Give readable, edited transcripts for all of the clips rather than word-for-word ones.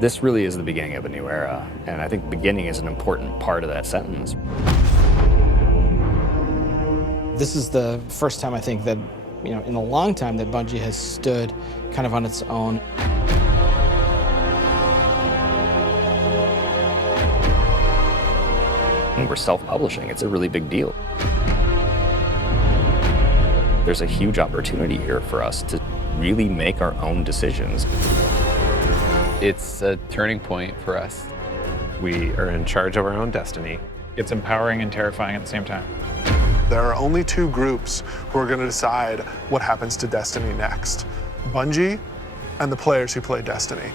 This really is the beginning of a new era, and I think beginning is an important part of that sentence. This is the first time I think that, in a long time that Bungie has stood kind of on its own. And we're self-publishing. It's a really big deal. There's a huge opportunity here for us to really make our own decisions. It's a turning point for us. We are in charge of our own destiny. It's empowering and terrifying at the same time. There are only two groups who are going to decide what happens to Destiny next: Bungie and the players who play Destiny.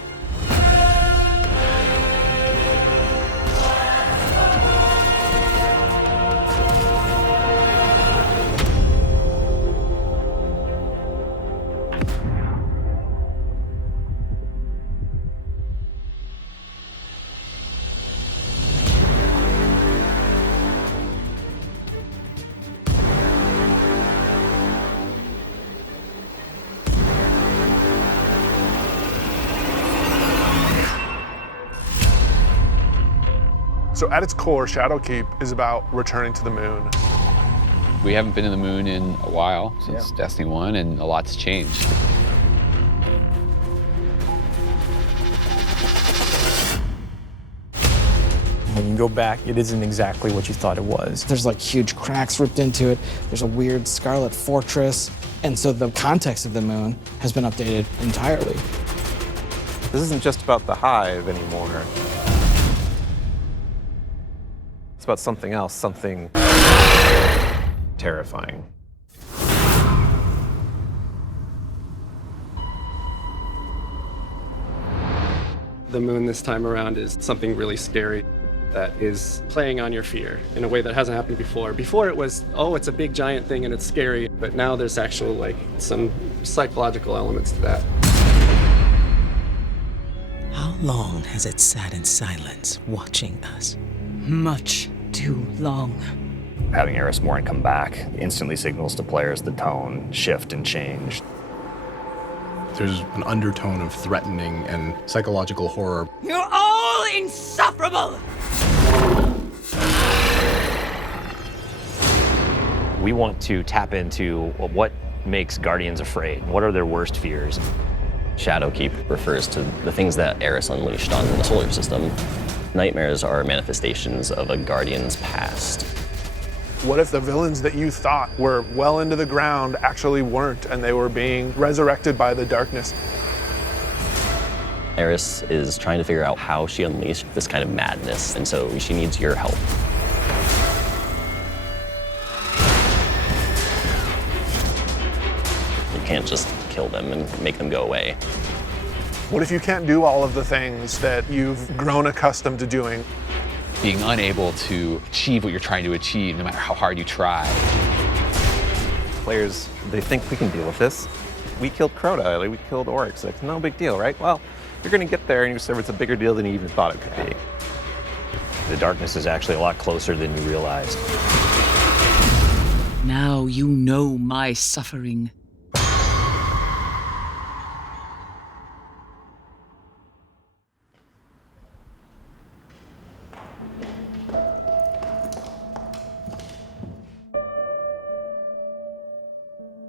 So at its core, Shadowkeep is about returning to the moon. We haven't been in the moon in a while, since Destiny 1, and a lot's changed. When you go back, it isn't exactly what you thought it was. There's like huge cracks ripped into it. There's a weird scarlet fortress. And so the context of the moon has been updated entirely. This isn't just about the hive anymore. It's about something else, something terrifying. The moon this time around is something really scary that is playing on your fear in a way that hasn't happened before. Before it was, oh, it's a big giant thing and it's scary, but now there's actual some psychological elements to that. How long has it sat in silence, watching us? Much too long. Having Eris Morn come back instantly signals to players the tone shift and change. There's an undertone of threatening and psychological horror. You're all insufferable! We want to tap into what makes Guardians afraid. What are their worst fears? Shadowkeep refers to the things that Eris unleashed on the solar system. Nightmares are manifestations of a Guardian's past. What if the villains that you thought were well into the ground actually weren't, and they were being resurrected by the darkness? Eris is trying to figure out how she unleashed this kind of madness, and so she needs your help. You can't just kill them and make them go away. What if you can't do all of the things that you've grown accustomed to doing? Being unable to achieve what you're trying to achieve, no matter how hard you try. Players, they think we can deal with this. We killed Crota, we killed orcs, no big deal, right? Well, you're gonna get there and you discover it's a bigger deal than you even thought it could be. The darkness is actually a lot closer than you realized. Now you know my suffering.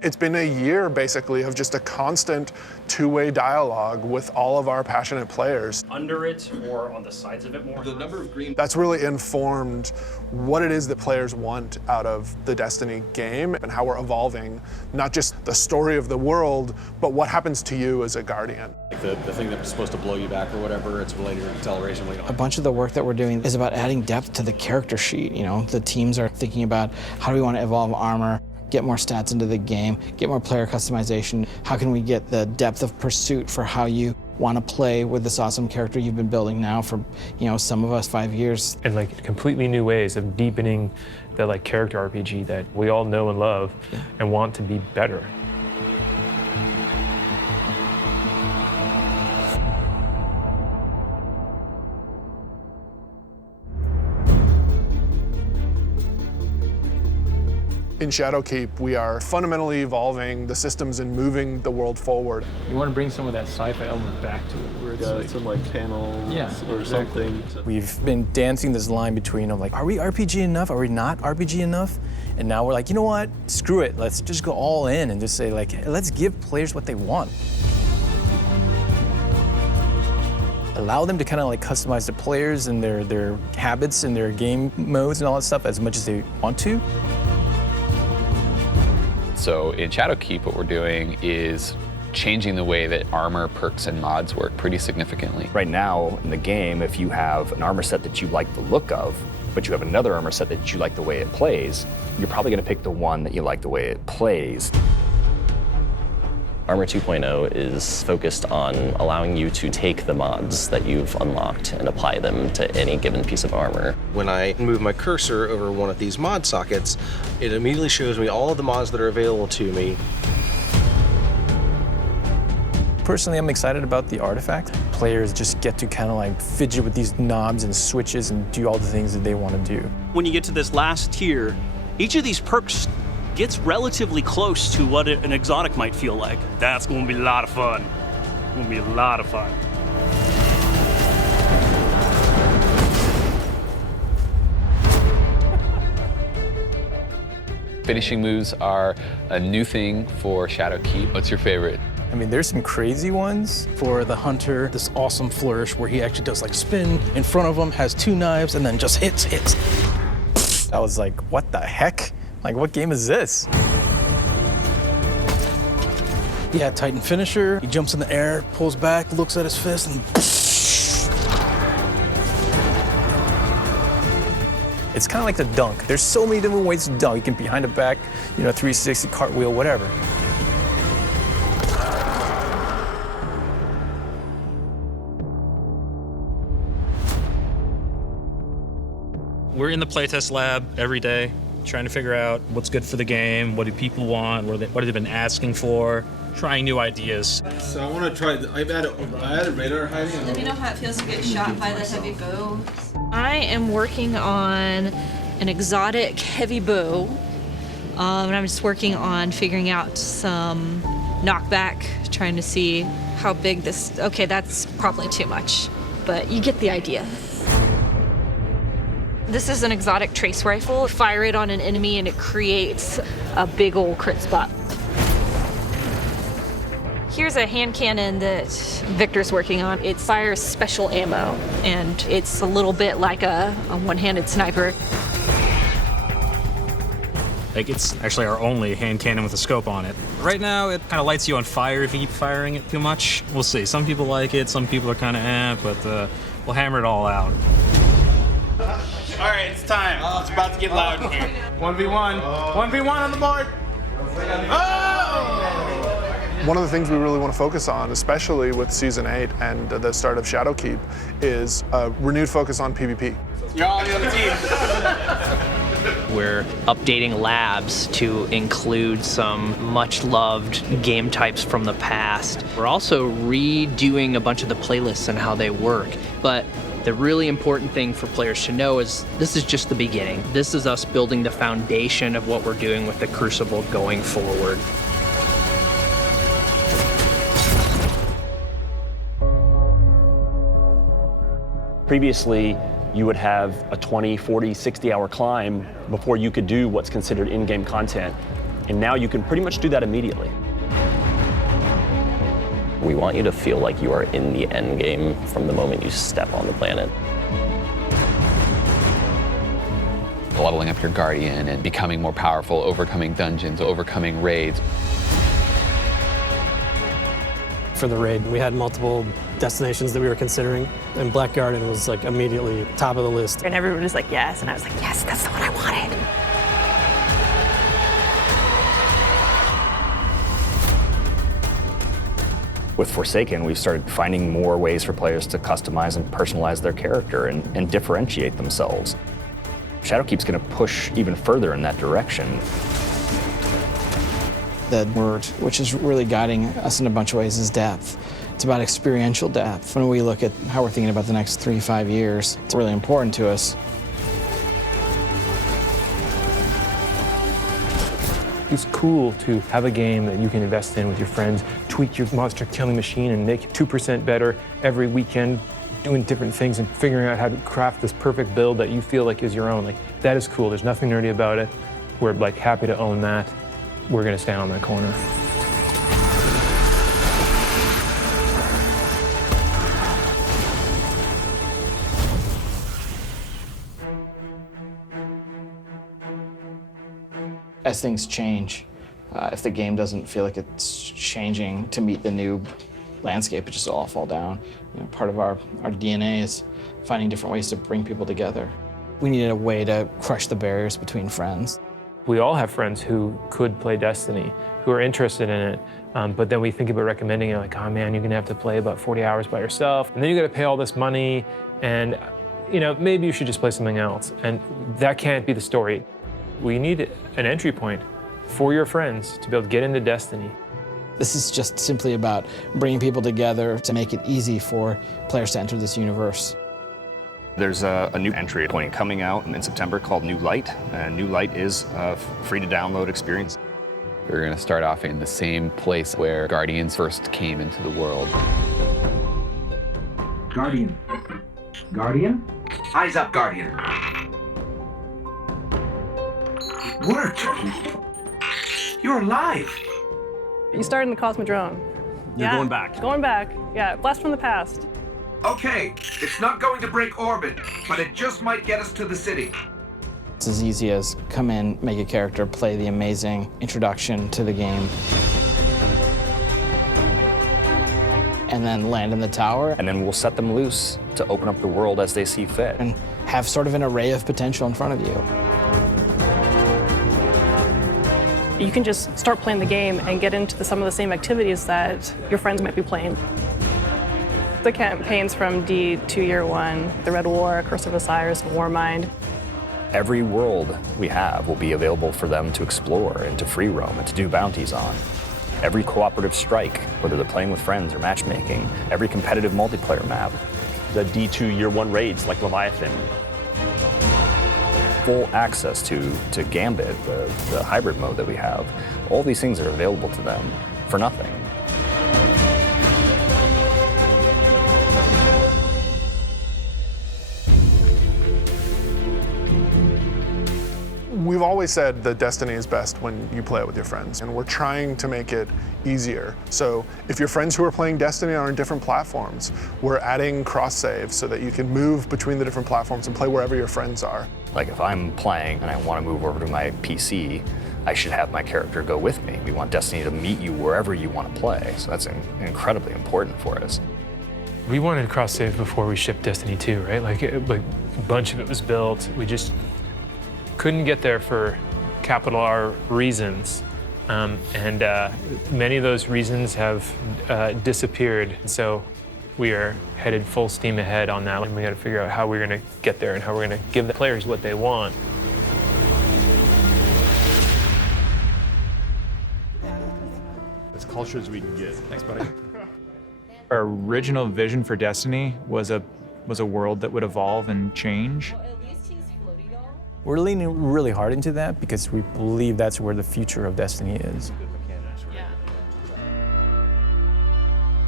It's been a year, basically, of just a constant two-way dialogue with all of our passionate players. Under it or on the sides of it more? The number of green. That's really informed what it is that players want out of the Destiny game and how we're evolving, not just the story of the world, but what happens to you as a Guardian. Like the thing that was supposed to blow you back or whatever, it's related to acceleration. A bunch of the work that we're doing is about adding depth to the character sheet. The teams are thinking about how do we want to evolve armor, get more stats into the game, get more player customization. How can we get the depth of pursuit for how you want to play with this awesome character you've been building now for, some of us 5 years. And completely new ways of deepening the character RPG that we all know and love and want to be better. In Shadowkeep, we are fundamentally evolving the systems and moving the world forward. You want to bring some of that sci-fi element back to it, where it's some like panels or exactly. something. We've been dancing this line between, like, are we RPG enough? Are we not RPG enough? And now we're like, you know what? Screw it. Let's just go all in and just say, like, hey, let's give players what they want. Allow them to kind of like customize the players and their habits and their game modes and all that stuff as much as they want to. So in Shadowkeep, what we're doing is changing the way that armor, perks, and mods work pretty significantly. Right now in the game, if you have an armor set that you like the look of, but you have another armor set that you like the way it plays, you're probably going to pick the one that you like the way it plays. Armor 2.0 is focused on allowing you to take the mods that you've unlocked and apply them to any given piece of armor. When I move my cursor over one of these mod sockets, it immediately shows me all of the mods that are available to me. Personally, I'm excited about the artifact. Players just get to kind of like fidget with these knobs and switches and do all the things that they want to do. When you get to this last tier, each of these perks gets relatively close to what an exotic might feel like. That's going to be a lot of fun. It's going to be a lot of fun. Finishing moves are a new thing for Shadowkeep. What's your favorite? I mean, there's some crazy ones. For the hunter, this awesome flourish where he actually does like spin in front of him, has two knives, and then just hits. I was like, what the heck? Like, what game is this? Yeah, Titan finisher. He jumps in the air, pulls back, looks at his fist, and It's kind of like the dunk. There's so many different ways to dunk. You can behind the back, 360, cartwheel, whatever. We're in the playtest lab every day, trying to figure out what's good for the game, what do people want, what have they been asking for, trying new ideas. So I want to try, I added radar hiding. Let me know how it feels to get shot by the heavy bow. I am working on an exotic heavy bow, and I'm just working on figuring out some knockback, trying to see how big this, okay, that's probably too much, but you get the idea. This is an exotic trace rifle. Fire it on an enemy and it creates a big old crit spot. Here's a hand cannon that Victor's working on. It fires special ammo, and it's a little bit like a one-handed sniper. Like, it's actually our only hand cannon with a scope on it. Right now, it kind of lights you on fire if you keep firing it too much. We'll see. Some people like it, some people are kind of but we'll hammer it all out. All right, it's time. It's about to get loud in here. 1v1. 1v1 on the board. Oh! One of the things we really want to focus on, especially with Season 8 and the start of Shadowkeep, is a renewed focus on PvP. You're all on the other team. We're updating labs to include some much-loved game types from the past. We're also redoing a bunch of the playlists and how they work. But the really important thing for players to know is this is just the beginning. This is us building the foundation of what we're doing with the Crucible going forward. Previously, you would have a 20, 40, 60-hour climb before you could do what's considered in-game content. And now you can pretty much do that immediately. We want you to feel like you are in the end game from the moment you step on the planet. Leveling up your Guardian and becoming more powerful, overcoming dungeons, overcoming raids. For the raid, we had multiple destinations that we were considering, and Black Garden was like immediately top of the list. And everyone was like, yes, and I was like, yes, that's the one I wanted. With Forsaken, we've started finding more ways for players to customize and personalize their character and differentiate themselves. Shadowkeep's going to push even further in that direction. The word, which is really guiding us in a bunch of ways, is depth. It's about experiential depth. When we look at how we're thinking about the next 3-5 years, it's really important to us. It's cool to have a game that you can invest in with your friends, tweak your monster killing machine and make it 2% better every weekend, doing different things and figuring out how to craft this perfect build that you feel like is your own. Like, that is cool. There's nothing nerdy about it. We're like happy to own that. We're gonna stand on that corner. As things change, if the game doesn't feel like it's changing to meet the new landscape, it just all fall down. You know, part of our DNA is finding different ways to bring people together. We needed a way to crush the barriers between friends. We all have friends who could play Destiny, who are interested in it, but then we think about recommending it like, oh man, you're gonna have to play about 40 hours by yourself, and then you gotta pay all this money, and you know, maybe you should just play something else. And that can't be the story. We need an entry point for your friends to be able to get into Destiny. This is just simply about bringing people together to make it easy for players to enter this universe. There's a new entry point coming out in September called New Light, and New Light is a free-to-download experience. We're going to start off in the same place where Guardians first came into the world. Guardian. Guardian? Eyes up, Guardian. It worked. You're alive. You started in the Cosmodrome. You're going back. Going back. Yeah, blast from the past. Okay, it's not going to break orbit, but it just might get us to the city. It's as easy as come in, make a character, play the amazing introduction to the game, and then land in the tower. And then we'll set them loose to open up the world as they see fit. And have sort of an array of potential in front of you. You can just start playing the game and get into some of the same activities that your friends might be playing. The campaigns from D to Year One, the Red War, Curse of Osiris, and Warmind. Every world we have will be available for them to explore and to free roam and to do bounties on. Every cooperative strike, whether they're playing with friends or matchmaking, every competitive multiplayer map. The D2 Year One raids like Leviathan. Full access to Gambit, the hybrid mode that we have. All these things are available to them for nothing. We've always said that Destiny is best when you play it with your friends, and we're trying to make it easier. So if your friends who are playing Destiny are on different platforms, we're adding cross-saves so that you can move between the different platforms and play wherever your friends are. Like if I'm playing and I want to move over to my PC, I should have my character go with me. We want Destiny to meet you wherever you want to play, so that's incredibly important for us. We wanted cross-save before we shipped Destiny 2, right? Like a bunch of it was built. We just couldn't get there for capital R reasons. And many of those reasons have disappeared. So we are headed full steam ahead on that. And we got to figure out how we're going to get there and how we're going to give the players what they want. As culture as we can get. Thanks, buddy. Our original vision for Destiny was a world that would evolve and change. We're leaning really hard into that because we believe that's where the future of Destiny is.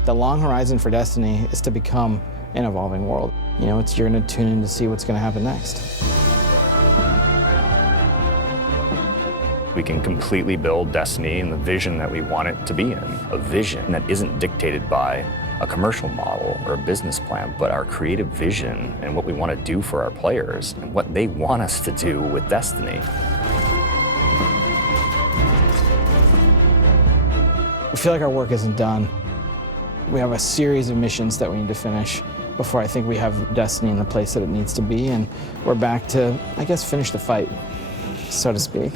The long horizon for Destiny is to become an evolving world. You know, you're going to tune in to see what's going to happen next. We can completely build Destiny in the vision that we want it to be in, a vision that isn't dictated by a commercial model or a business plan, but our creative vision and what we want to do for our players and what they want us to do with Destiny. We feel like our work isn't done. We have a series of missions that we need to finish before I think we have Destiny in the place that it needs to be, and we're back to, I guess, finish the fight, so to speak.